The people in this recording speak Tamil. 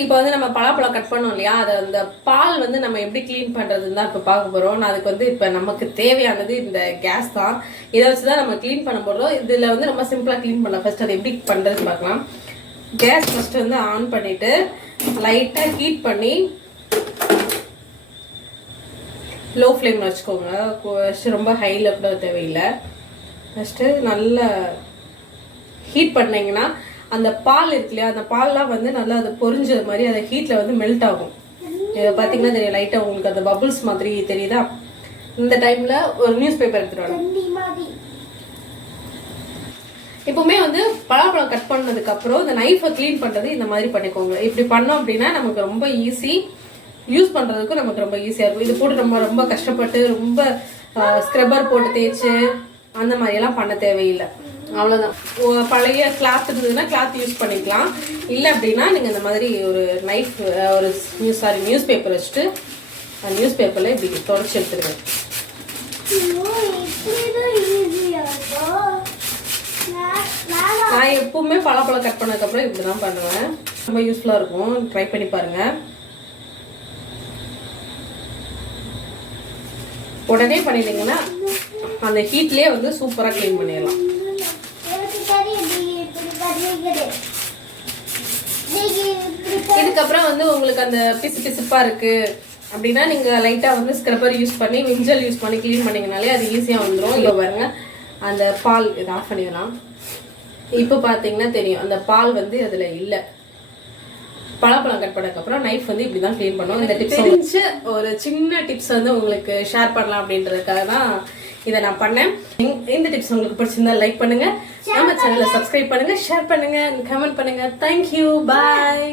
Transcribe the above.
இப்போ வந்து நம்ம பலாப்பழம் கட் பண்ணோம் இல்லையா, அதை அந்த பால் வந்து நம்ம எப்படி க்ளீன் பண்ணுறதுன்னு தான் இப்போ பார்க்க போகிறோம். நான் அதுக்கு வந்து இப்போ நமக்கு தேவையானது இந்த கேஸ் தான். இதை வச்சு தான் நம்ம க்ளீன் பண்ண போகிறோம். இதில் வந்து ரொம்ப சிம்பிளாக க்ளீன் பண்ணலாம். ஃபர்ஸ்ட் அதை எப்படி பண்ணுறதுன்னு பார்க்கலாம். கேஸ் ஃபஸ்ட்டு வந்து ஆன் பண்ணிவிட்டு லைட்டாக ஹீட் பண்ணி லோ ஃப்ளேமில் வச்சுக்கோங்க. ஃபஸ்ட்டு ரொம்ப ஹையில் கூட தேவையில்லை. ஃபஸ்ட்டு நல்லா ஹீட் பண்ணிங்கன்னா அந்த பால் இருக்கு இல்லையா, அந்த பால்லாம் வந்து நல்லா அது பொரிஞ்ச மாதிரி அந்த ஹீட்டில் வந்து மெல்ட் ஆகும். இதை பார்த்தீங்கன்னா தெரியும், லைட்டாக உங்களுக்கு அந்த பபுள்ஸ் மாதிரி தெரியுதா. இந்த டைமில் ஒரு நியூஸ் பேப்பர் எடுத்துருவாங்க. இப்போவுமே வந்து பலாப்பழம் கட் பண்ணதுக்கப்புறம் இந்த நைஃபை க்ளீன் பண்ணுறது இந்த மாதிரி பண்ணிக்கோங்க. இப்படி பண்ணோம் அப்படின்னா நமக்கு ரொம்ப ஈஸி, யூஸ் பண்ணுறதுக்கும் நமக்கு ரொம்ப ஈஸியாக இருக்கும். இது போட்டு ரொம்ப ரொம்ப கஷ்டப்பட்டு ரொம்ப ஸ்க்ரப்பர் போட்டு தேய்ச்சி அந்த மாதிரியெல்லாம் பண்ண தேவையில்லை. அவ்வளோதான். பழைய கிளாத் இருந்ததுன்னா கிளாத் யூஸ் பண்ணிக்கலாம். இல்லை அப்படின்னா நீங்கள் இந்த மாதிரி ஒரு நைஃப் ஒரு நியூஸ் பேப்பர் வச்சுட்டு அந்த நியூஸ் பேப்பரில் இப்படி தொடச்சி எடுத்துருங்க. நான் எப்பவுமே பலாப்பழம் கட் பண்ணதுக்கப்புறம் இப்படி தான் பண்ணுவேன். ரொம்ப யூஸ்ஃபுல்லாக இருக்கும். ட்ரை பண்ணி பாருங்கள். உடனே பண்ணிட்டீங்கன்னா அந்த ஹீட்லேயே வந்து சூப்பராக க்ளீன் பண்ணிடலாம். இதுக்கப்புறம் வந்து உங்களுக்கு அந்த பிசுப்பா இருக்கு அப்படின்னா நீங்க லைட்டா வந்து ஸ்க்ரப்பர் யூஸ் பண்ணி விஞ்சல் யூஸ் பண்ணி க்ளீன் பண்ணீங்கனாலே அது ஈஸியா வந்துடும். இப்போ பாருங்க அந்த பால் இதை ஆஃப் பண்ணிடலாம். இப்போ பார்த்தீங்கன்னா தெரியும் அந்த பால் வந்து அதில் இல்லை. பலாப்பழம் கட் பண்ணதுக்கப்புறம் நைஃப் வந்து இப்படி தான் க்ளீன் பண்ணுவோம். இந்த டிப்ஸ் தெரிஞ்சு ஒரு சின்ன டிப்ஸ் வந்து உங்களுக்கு ஷேர் பண்ணலாம் அப்படின்றதுக்காக தான் இதை நான் பண்ணேன். இந்த டிப்ஸ் உங்களுக்கு பிடிச்சிருந்தா லைக் பண்ணுங்க, நம்ம சேனலை சப்ஸ்கிரைப் பண்ணுங்க, ஷேர் பண்ணுங்க, கமெண்ட் பண்ணுங்க. தேங்க்யூ, பாய்.